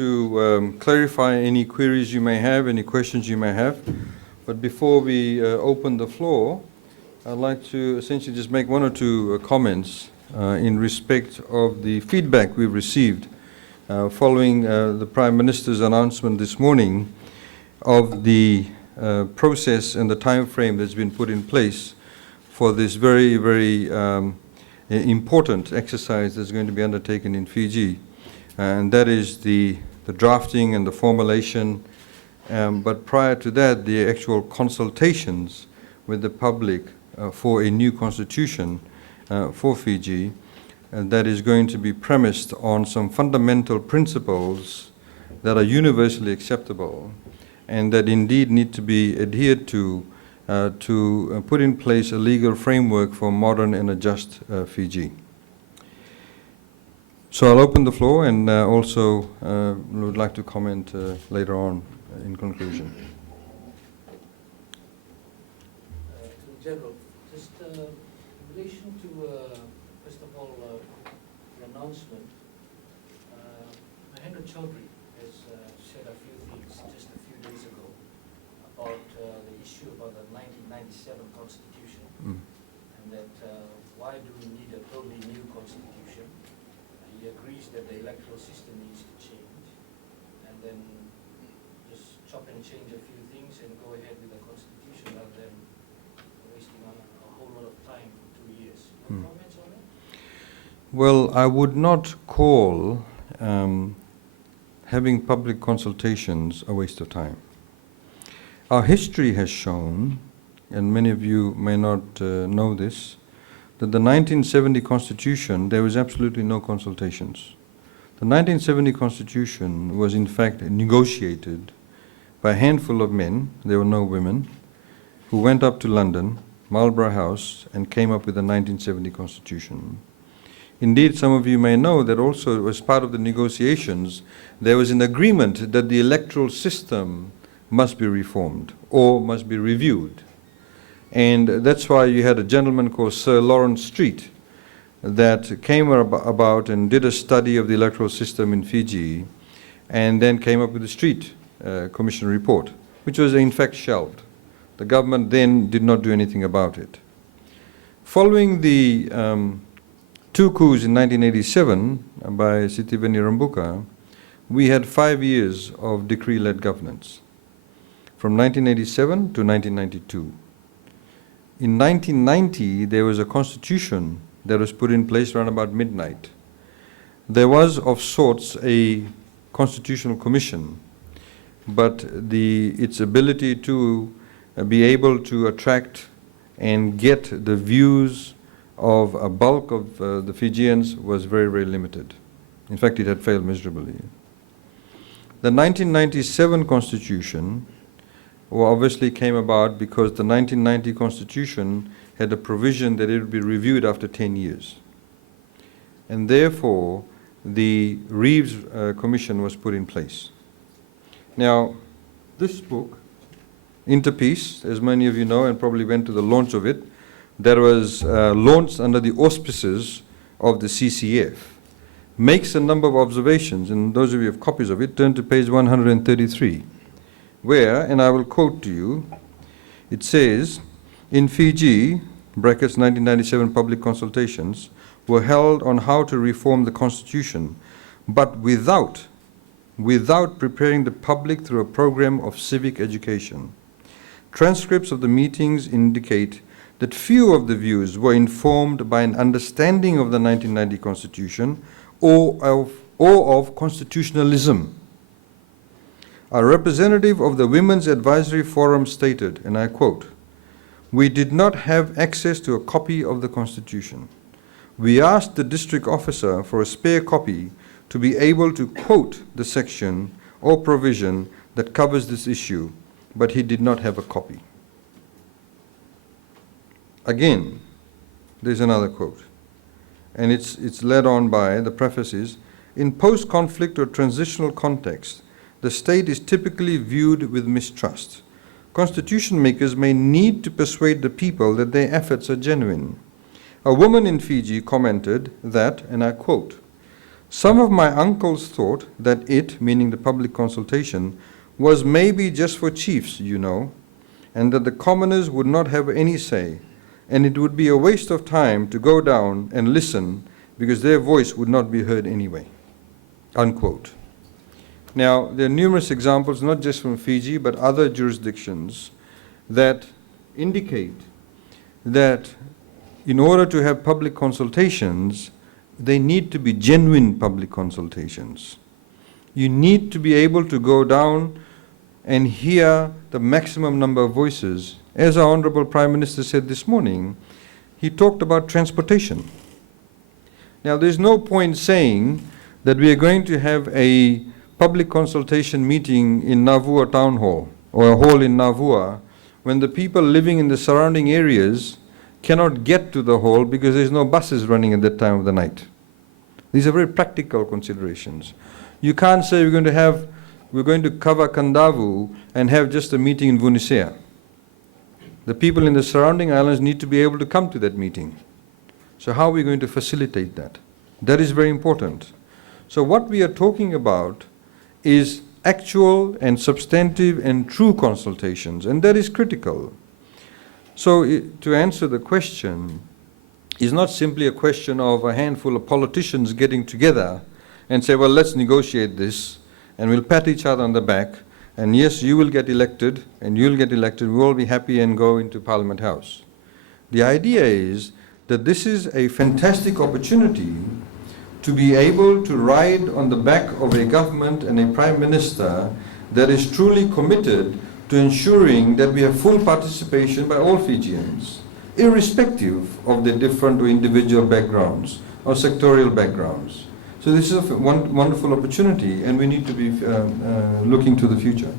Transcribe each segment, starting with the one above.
To clarify any queries you may have, any questions you may have. But before we open the floor, I'd like to essentially just make one or two comments in respect of the feedback we've received following the Prime Minister's announcement this morning of the process and the time frame that's been put in place for this very, very important exercise that's going to be undertaken in Fiji. And that is the drafting and the formulation, but prior to that, the actual consultations with the public for a new constitution for Fiji, and that is going to be premised on some fundamental principles that are universally acceptable and that indeed need to be adhered to put in place a legal framework for modern and a just Fiji. So I'll open the floor and also would like to comment later on in conclusion. In general, just in relation to, first of all, the announcement, Mahendra Chaudhary has said a few things just a few days ago about the issue about the 1997 Constitution, and that why do we need a totally new Constitution? He agrees that the electoral system needs to change, and then just chop and change a few things and go ahead with the Constitution rather than wasting a whole lot of time for 2 years. Comments on that? Well, I would not call having public consultations a waste of time. Our history has shown, and many of you may not know this, that the 1970 Constitution, there was absolutely no consultations. The 1970 Constitution was in fact negotiated by a handful of men, there were no women, who went up to London, Marlborough House, and came up with the 1970 Constitution. Indeed, some of you may know that also as part of the negotiations, there was an agreement that the electoral system must be reformed or must be reviewed. And that's why you had a gentleman called Sir Lawrence Street that came about and did a study of the electoral system in Fiji and then came up with the Street Commission report, which was in fact shelved. The government then did not do anything about it. Following the two coups in 1987 by Sitiveni Rambuka, we had 5 years of decree-led governance, from 1987 to 1992. In 1990, there was a constitution that was put in place around about midnight. There was of sorts a constitutional commission, but its ability to be able to attract and get the views of a bulk of the Fijians was very, very limited. In fact, it had failed miserably. The 1997 constitution obviously came about because the 1990 Constitution had a provision that it would be reviewed after 10 years. And therefore, the Reeves Commission was put in place. Now, this book, Interpeace, as many of you know, and probably went to the launch of it, that was launched under the auspices of the CCF, makes a number of observations, and those of you who have copies of it, turn to page 133. Where, and I will quote to you, it says, in Fiji, brackets 1997 public consultations, were held on how to reform the constitution, but without preparing the public through a program of civic education. Transcripts of the meetings indicate that few of the views were informed by an understanding of the 1990 constitution or of constitutionalism. A representative of the Women's Advisory Forum stated, and I quote, "We did not have access to a copy of the Constitution. We asked the district officer for a spare copy to be able to quote the section or provision that covers this issue, but he did not have a copy." Again, there's another quote, and it's led on by, the preface is, "In post-conflict or transitional context, the state is typically viewed with mistrust. Constitution makers may need to persuade the people that their efforts are genuine. A woman in Fiji commented that, and I quote, Some of my uncles thought that it, meaning the public consultation, was maybe just for chiefs, you know, and that the commoners would not have any say, and it would be a waste of time to go down and listen because their voice would not be heard anyway." Unquote. Now, there are numerous examples, not just from Fiji, but other jurisdictions that indicate that in order to have public consultations, they need to be genuine public consultations. You need to be able to go down and hear the maximum number of voices. As our Honorable Prime Minister said this morning, he talked about transportation. Now, there's no point saying that we are going to have a public consultation meeting in Navua Town Hall or a hall in Navua when the people living in the surrounding areas cannot get to the hall because there's no buses running at that time of the night. These are very practical considerations. You can't say we're going to cover Kandavu and have just a meeting in Vunisea. The people in the surrounding islands need to be able to come to that meeting. So how are we going to facilitate that? That is very important. So what we are talking about is actual and substantive and true consultations, and that is critical. So to answer the question, is not simply a question of a handful of politicians getting together and say, well, let's negotiate this, and we'll pat each other on the back, and yes, you will get elected, and you'll get elected, we'll all be happy and go into Parliament House. The idea is that this is a fantastic opportunity to be able to ride on the back of a government and a Prime Minister that is truly committed to ensuring that we have full participation by all Fijians, irrespective of their different or individual backgrounds or sectorial backgrounds. So this is a wonderful opportunity, and we need to be looking to the future.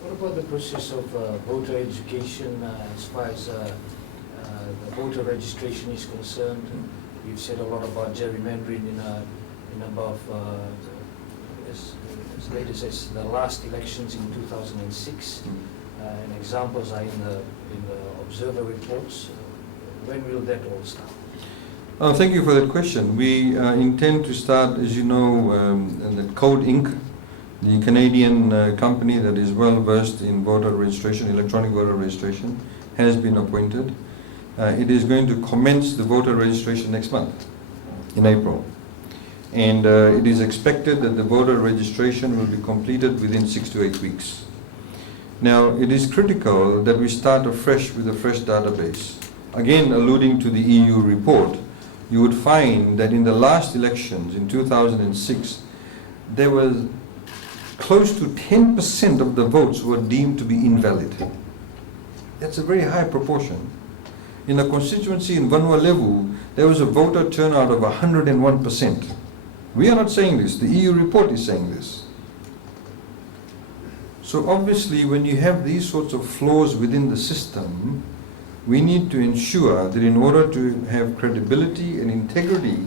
What about the process of voter education as far as the voter registration is concerned? You've said a lot about gerrymandering in above as late as the last elections in 2006, and examples are in the observer reports. When will that all start? Thank you for that question. We intend to start, as you know, that Code Inc., the Canadian company that is well versed in voter registration, electronic voter registration, has been appointed. It is going to commence the voter registration next month, in April. And it is expected that the voter registration will be completed within 6 to 8 weeks. Now, it is critical that we start afresh with a fresh database. Again, alluding to the EU report, you would find that in the last elections in 2006, there was close to 10% of the votes were deemed to be invalid. That's a very high proportion. In a constituency in Vanuatu, there was a voter turnout of 101%. We are not saying this, the EU report is saying this. So obviously, when you have these sorts of flaws within the system, we need to ensure that in order to have credibility and integrity,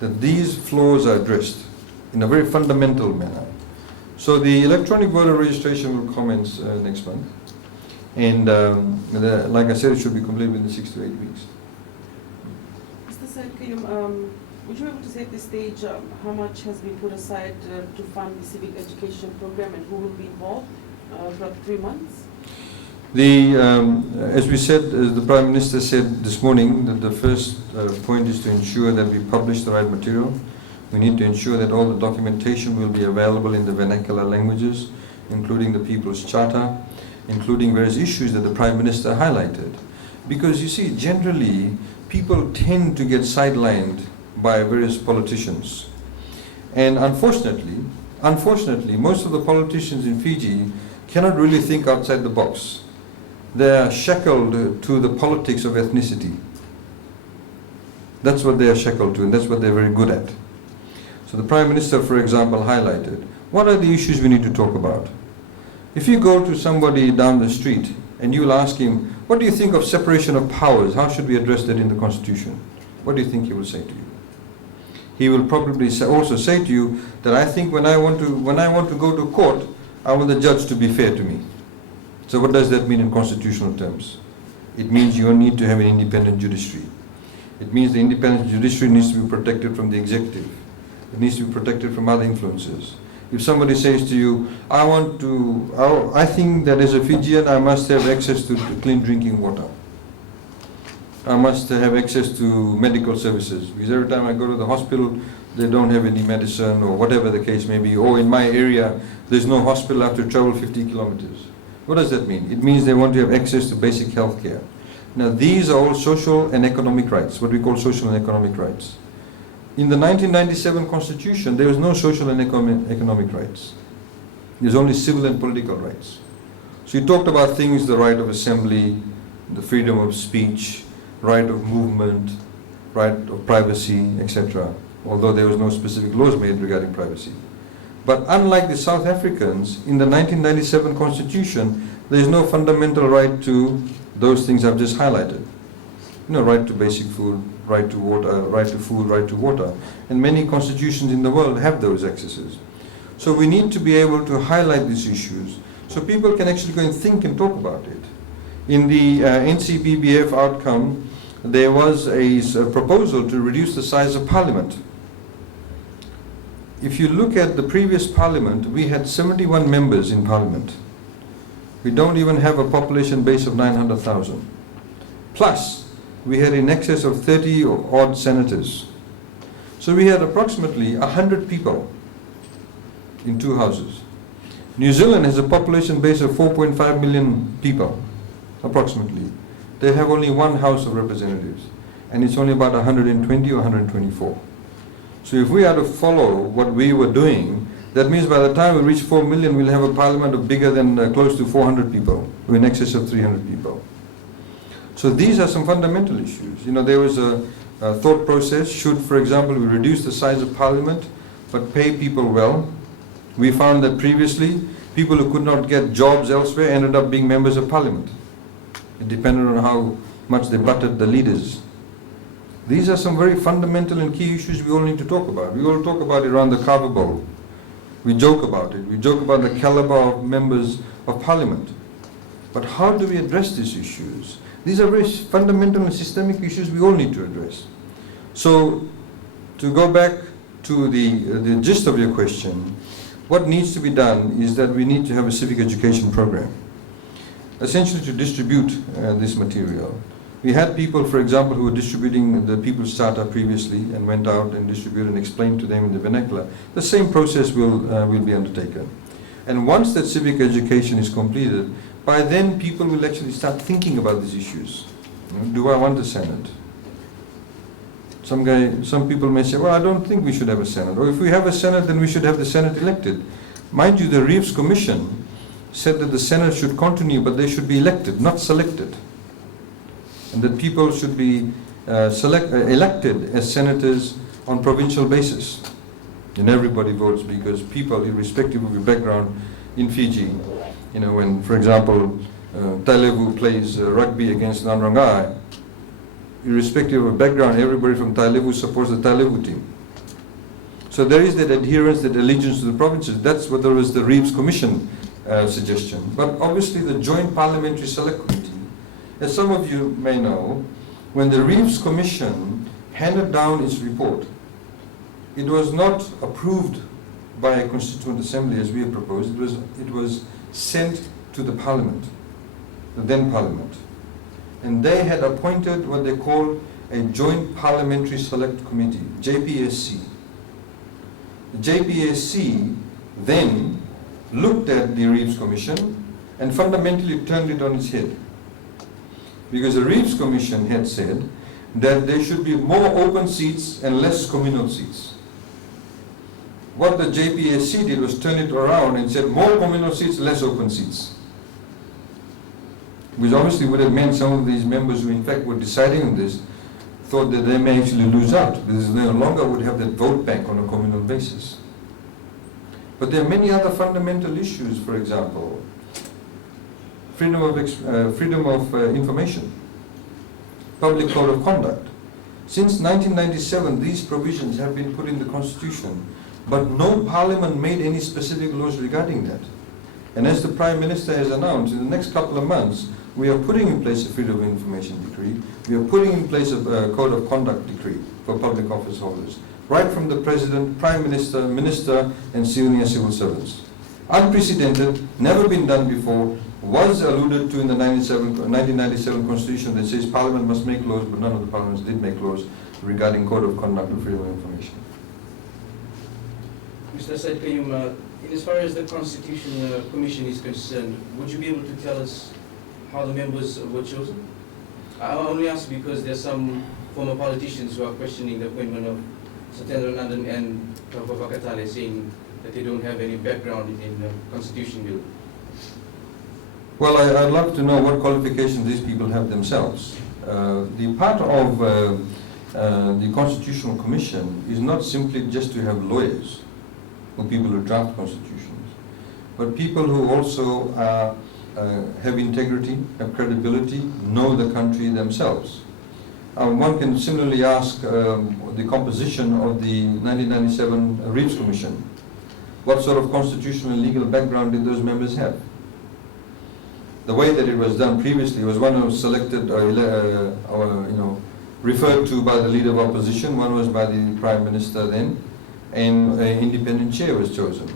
that these flaws are addressed in a very fundamental manner. So the electronic voter registration will commence next month. And like I said, it should be completed within 6 to 8 weeks. Mr. Sen, would you be able to say at this stage how much has been put aside to fund the civic education program and who will be involved throughout 3 months? As we said, as the Prime Minister said this morning, that the first point is to ensure that we publish the right material. We need to ensure that all the documentation will be available in the vernacular languages, including the People's Charter, including various issues that the Prime Minister highlighted. Because you see, generally, people tend to get sidelined by various politicians. And unfortunately, most of the politicians in Fiji cannot really think outside the box. They are shackled to the politics of ethnicity. That's what they are shackled to, and that's what they're very good at. So the Prime Minister, for example, highlighted, what are the issues we need to talk about? If you go to somebody down the street and you'll ask him, what do you think of separation of powers? How should we address that in the Constitution? What do you think he will say to you? He will probably also say to you that I think when I want to go to court, I want the judge to be fair to me. So what does that mean in constitutional terms? It means you need to have an independent judiciary. It means the independent judiciary needs to be protected from the executive. It needs to be protected from other influences. If somebody says to you, I think that as a Fijian I must have access to clean drinking water. I must have access to medical services, because every time I go to the hospital, they don't have any medicine, or whatever the case may be, or in my area, there's no hospital, I have to travel 50 kilometers. What does that mean? It means they want to have access to basic health care. Now, these are all social and economic rights, what we call social and economic rights. In the 1997 Constitution, there was no social and economic rights. There's only civil and political rights. So you talked about things, the right of assembly, the freedom of speech, right of movement, right of privacy, etc., although there was no specific laws made regarding privacy. But unlike the South Africans, in the 1997 Constitution, there is no fundamental right to those things I've just highlighted. You know, right to basic food, right to water, right to food, right to water. And many constitutions in the world have those accesses. So we need to be able to highlight these issues so people can actually go and think and talk about it. In the NCBBF outcome, there was a proposal to reduce the size of parliament. If you look at the previous parliament, we had 71 members in parliament. We don't even have a population base of 900,000. Plus, we had in excess of 30 odd senators. So we had approximately 100 people in two houses. New Zealand has a population base of 4.5 million people, approximately. They have only one House of Representatives, and it's only about 120 or 124. So if we are to follow what we were doing, that means by the time we reach 4 million, we'll have a parliament of bigger than close to 400 people, or in excess of 300 people. So these are some fundamental issues. You know, there was a thought process, should, for example, we reduce the size of parliament, but pay people well. We found that previously, people who could not get jobs elsewhere ended up being members of parliament. It depended on how much they buttered the leaders. These are some very fundamental and key issues we all need to talk about. We all talk about it around the carver bowl. We joke about it. We joke about the caliber of members of parliament. But how do we address these issues? These are very fundamental and systemic issues we all need to address. So, to go back to the gist of your question, what needs to be done is that we need to have a civic education program, essentially to distribute this material. We had people, for example, who were distributing the People's Charter previously and went out and distributed and explained to them in the vernacular. The same process will be undertaken. And once that civic education is completed, by then people will actually start thinking about these issues. You know, do I want a Senate? Some people may say, well, I don't think we should have a Senate. Or if we have a Senate, then we should have the Senate elected. Mind you, the Reeves Commission said that the Senate should continue, but they should be elected, not selected. And that people should be elected as senators on provincial basis. And everybody votes, because people, irrespective of your background in Fiji, you know, when, for example, Tailevu plays rugby against Nanrangai, irrespective of background, everybody from Tailevu supports the Tailevu team. So there is that adherence, that allegiance to the provinces. That's what there was the Reeves Commission suggestion. But obviously the Joint Parliamentary Select Committee, as some of you may know, when the Reeves Commission handed down its report, it was not approved by a Constituent Assembly as we had proposed. It was sent to the Parliament, the then Parliament. And they had appointed what they called a Joint Parliamentary Select Committee, JPSC. The JPSC then looked at the Reeves Commission and fundamentally turned it on its head. Because the Reeves Commission had said that there should be more open seats and less communal seats. What the JPSC did was turn it around and said more communal seats, less open seats. Which obviously would have meant some of these members who in fact were deciding on this thought that they may actually lose out, because they no longer would have that vote bank on a communal basis. But there are many other fundamental issues, for example, freedom of information, public code of conduct. Since 1997, these provisions have been put in the Constitution, but no Parliament made any specific laws regarding that. And as the Prime Minister has announced, in the next couple of months, we are putting in place a freedom of information decree, we are putting in place a code of conduct decree for public office holders, right from the President, Prime Minister, Minister and senior civil servants. Unprecedented, never been done before, was alluded to in the 1997 Constitution that says Parliament must make laws, but none of the parliaments did make laws regarding code of conduct and freedom of information. Mr. Said Qayyum, as far as the Constitution Commission is concerned, would you be able to tell us how the members were chosen? I only ask because there's some former politicians who are questioning the appointment of Satendra Nandan and Dr. Vakatale, saying that they don't have any background in the Constitution bill. Well, I'd love to know what qualifications these people have themselves. The part of the Constitutional Commission is not simply just to have lawyers or people who draft constitutions, but people who also have integrity, have credibility, know the country themselves. One can similarly ask the composition of the 1997 Reeves Commission. What sort of constitutional and legal background did those members have? The way that it was done previously was one was selected or referred to by the leader of opposition, one was by the Prime Minister then, and an independent chair was chosen.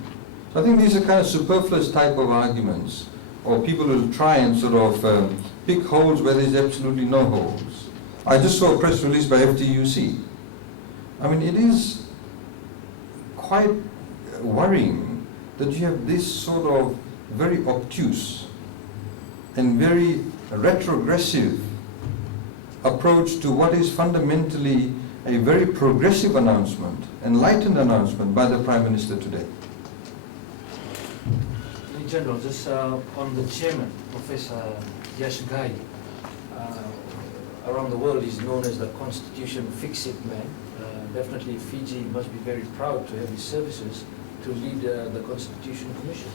So I think these are kind of superfluous type of arguments, or people will try and sort of pick holes where there's absolutely no holes. I just saw a press release by FTUC. I mean, it is quite worrying that you have this sort of very obtuse and very retrogressive approach to what is fundamentally a very progressive announcement, enlightened announcement by the Prime Minister today. In general, just on the chairman, Professor Yash Ghai, around the world is known as the Constitution Fix-It man. Definitely Fiji must be very proud to have his services to lead the Constitution Commission.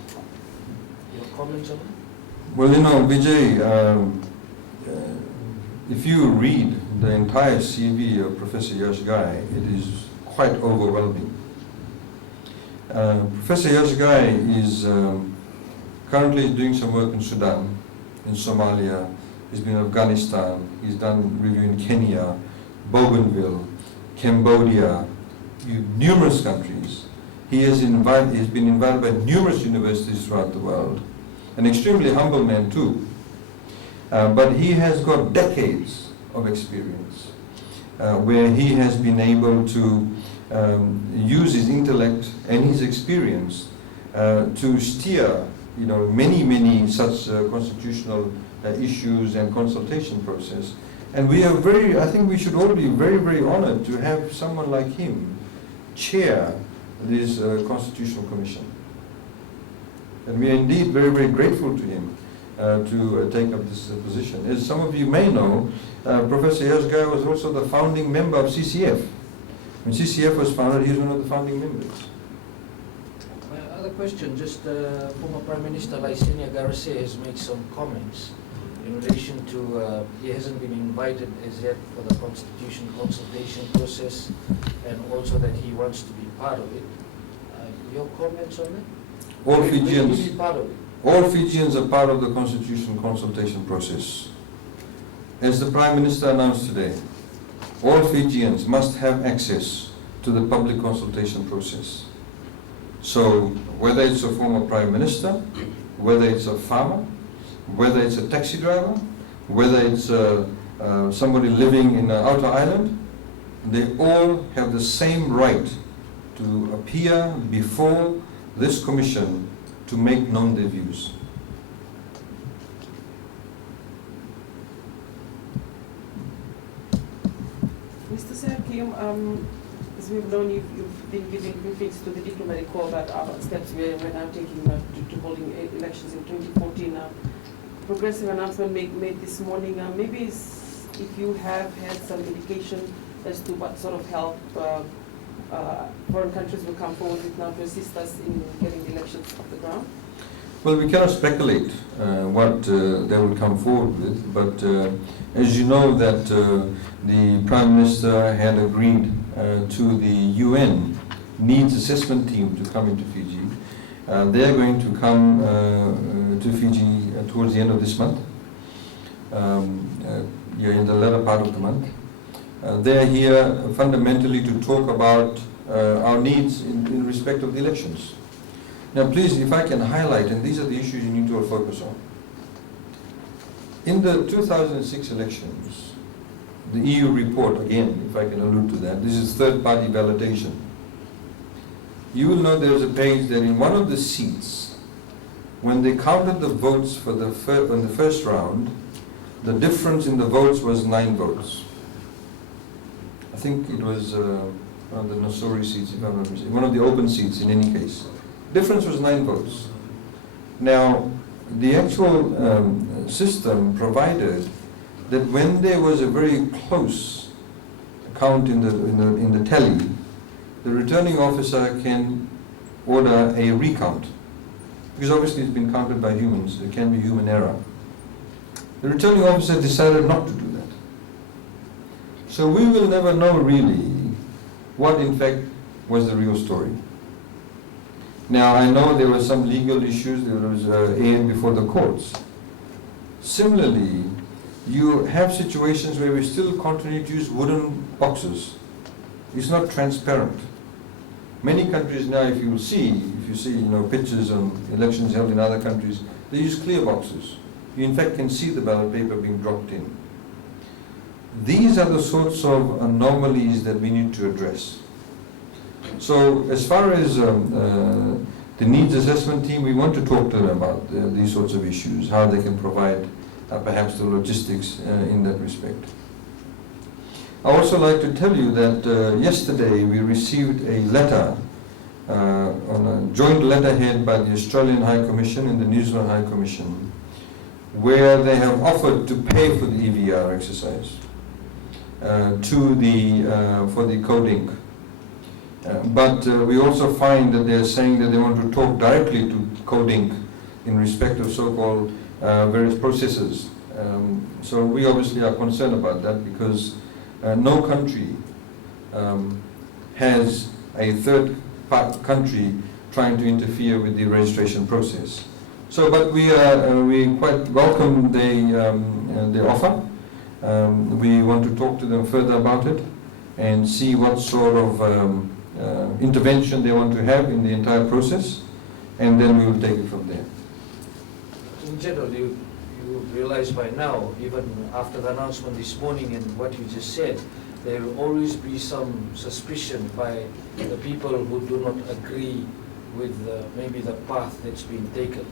Your comments on that? Well, Vijay, if you read the entire CV of Professor Yash Ghai, it is quite overwhelming. Professor Yash Ghai is currently doing some work in Sudan, in Somalia, he's been in Afghanistan, he's done review in Kenya, Bougainville, Cambodia, numerous countries. He's been invited by numerous universities throughout the world. An extremely humble man too, but he has got decades of experience where he has been able to use his intellect and his experience to steer many such constitutional issues and consultation process. And we are I think we should all be very honored to have someone like him chair this Constitutional Commission. And we are indeed very grateful to him to take up this position. As some of you may know, Professor Yash Ghai was also the founding member of CCF. When CCF was founded, he was one of the founding members. My other question, just former Prime Minister Laisenia Garase has made some comments in relation to he hasn't been invited as yet for the Constitution consultation process, and also that he wants to be part of it. Your comments on that? All Fijians are part of the Constitution consultation process. As the Prime Minister announced today, all Fijians must have access to the public consultation process. So whether it's a former Prime Minister, whether it's a farmer, whether it's a taxi driver, whether it's somebody living in an outer island, they all have the same right to appear before this commission to make known their views. Mr. Serkim, as we've known, you've been giving briefings to the diplomatic corps about steps we're now taking to holding elections in 2014. Progressive announcement made this morning. Maybe if you have had some indication as to what sort of help foreign countries will come forward with now to assist us in getting the elections off the ground? Well, we cannot speculate what they will come forward with, but as you know that the Prime Minister had agreed to the UN needs assessment team to come into Fiji. They are going to come to Fiji towards the end of this month. in the latter part of the month. They are here fundamentally to talk about our needs in respect of the elections. Now please, if I can highlight, and these are the issues you need to all focus on. In the 2006 elections, the EU report, again, if I can allude to that, this is third-party validation. You will know there is a page that in one of the seats, when they counted the votes for the on the first round, the difference in the votes was 9 votes. I think it was one of the Nasori seats, if I'm not mistaken, one of the open seats in any case. Difference was 9 votes. Now, the actual system provided that when there was a very close count in the tally, the returning officer can order a recount, because obviously it's been counted by humans, there can be human error. The returning officer decided not to do that. So we will never know really what in fact was the real story. Now I know there were some legal issues, there was aired before the courts. Similarly, you have situations where we still continue to use wooden boxes. It's not transparent. Many countries now, if you see pictures on elections held in other countries, they use clear boxes. You in fact can see the ballot paper being dropped in. These are the sorts of anomalies that we need to address. So as far as the needs assessment team, we want to talk to them about these sorts of issues, how they can provide perhaps the logistics in that respect. I also like to tell you that yesterday we received a letter on a joint letterhead by the Australian High Commission and the New Zealand High Commission, where they have offered to pay for the EVR exercise for the coding. But we also find that they are saying that they want to talk directly to coding in respect of so-called various processes. So we obviously are concerned about that, because no country has a third country trying to interfere with the registration process. So, but we quite welcome the offer. We want to talk to them further about it and see what sort of intervention they want to have in the entire process, and then we will take it from there. In general, you realize by now, even after the announcement this morning and what you just said, there will always be some suspicion by the people who do not agree with maybe the path that's been taken.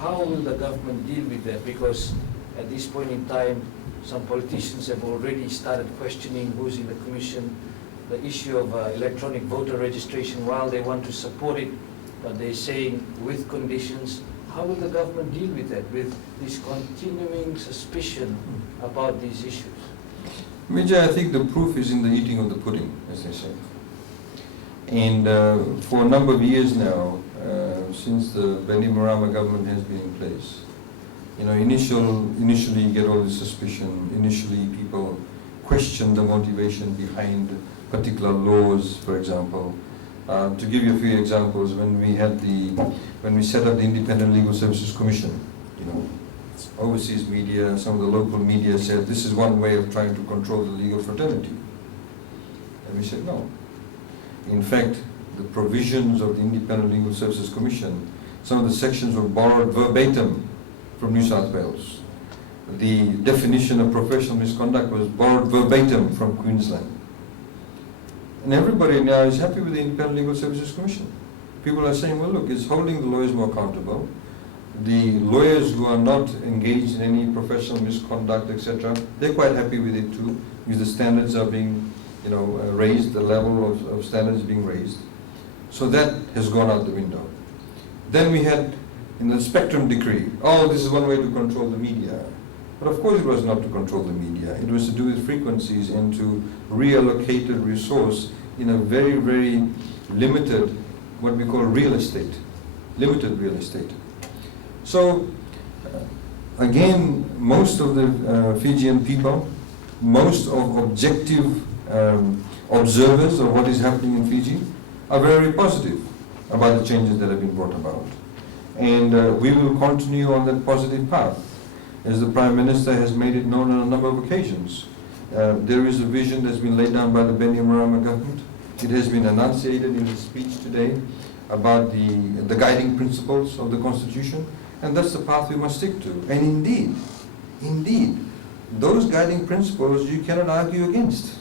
How will the government deal with that? Because at this point in time, some politicians have already started questioning who's in the commission, the issue of electronic voter registration. While they want to support it, but they're saying with conditions. How will the government deal with that, with this continuing suspicion about these issues? Vijay, I think the proof is in the eating of the pudding, as they say. And for a number of years now, since the Bainimarama government has been in place, initially you get all this suspicion. Initially people question the motivation behind particular laws, for example. To give you a few examples, when we set up the Independent Legal Services Commission, overseas media, some of the local media said this is one way of trying to control the legal fraternity. And we said no. In fact, the provisions of the Independent Legal Services Commission, some of the sections were borrowed verbatim from New South Wales. The definition of professional misconduct was borrowed verbatim from Queensland. And everybody now is happy with the Independent Legal Services Commission. People are saying, well, look, it's holding the lawyers more accountable. The lawyers who are not engaged in any professional misconduct, etc., they're quite happy with it too, because the standards are being, raised, the level of standards being raised. So that has gone out the window. Then we had, in the Spectrum Decree, this is one way to control the media. But of course it was not to control the media. It was to do with frequencies and to reallocate a resource in a very, very limited, what we call real estate, limited real estate. So again, most of the Fijian people, most of objective observers of what is happening in Fiji are very positive about the changes that have been brought about. And we will continue on that positive path. as the Prime Minister has made it known on a number of occasions. There is a vision that's been laid down by the Beni Marama government. It has been enunciated in his speech today about the guiding principles of the Constitution, and that's the path we must stick to. And indeed, those guiding principles you cannot argue against.